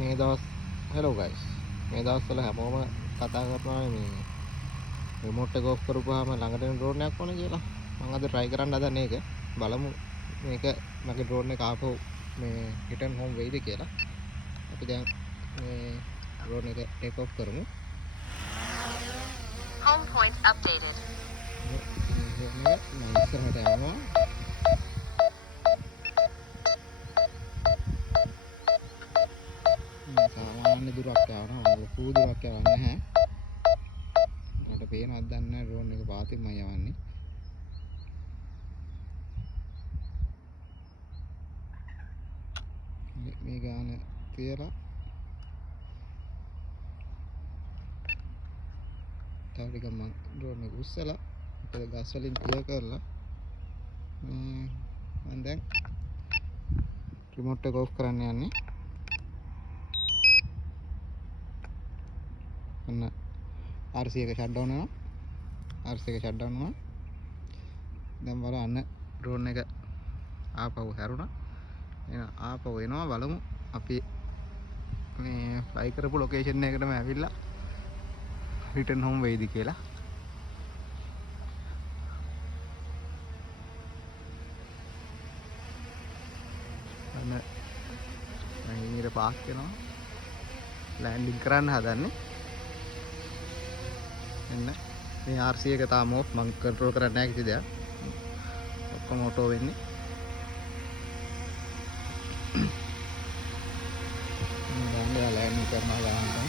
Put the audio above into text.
මේ දවස් hello guys මේ දවස්වල හැමෝම කතා කරනවා මේ රිමෝට් එක ඔෆ් කරපුවාම ළඟට එන ඩ්‍රෝන් එකක් ඕනේ කියලා. මම අද try කරන්න හදන්නේ ඒක. බලමු මේක මගේ ඩ්‍රෝන් එක ආපහු මේ රිටර්න් හෝම් වෙයිද කියලා. අපි දැන් මේ ඩ්‍රෝන් එක ටේක් ඔෆ් කරමු. Home point updated. මම ඉස්සරහට යනවා. සාමාන්‍ය දුරක් යනවා. ලොකු දුරක් යවන්නේ නැහැ. මට පේනවත් දන්නේ නැහැ ඩ්‍රෝන් එක පාතින්ම යවන්නේ. මේ ගාන තියලා තව ටිකක් මම ඩ්‍රෝන් එක උස්සලා මොකද ගස් වලින් ක්ලියර් කරලා මම දැන් රිමෝට් එක ඔෆ් කරන්න යන්නේ. අන්න RC එක ෂට් ඩවුන් වෙනවා. RC එක ෂට් ඩවුන් වුණා. දැන් බලන්න ඩ්‍රෝන් එක ආපහු හැරුණා. එහෙනම් ආපහු එනවා බලමු අපි මේ ෆ්ලයි කරපු ලොකේෂන් එකටම ඇවිල්ලා රිටර්න් හෝම් වෙයිද කියලා. අන්න මම ඊට පාස් වෙනවා. ලෑන්ඩින් කරන්න හදන්නේ. එන්න මේ RC එක තාම ඔෆ් මම කන්ට්‍රෝල් කරන්නේ නැහැ කිසි දෙයක්. ඔක්කොම ඔටෝ වෙන්නේ. මම දැන් ලෑන්ඩින් කරනවා ගන්න.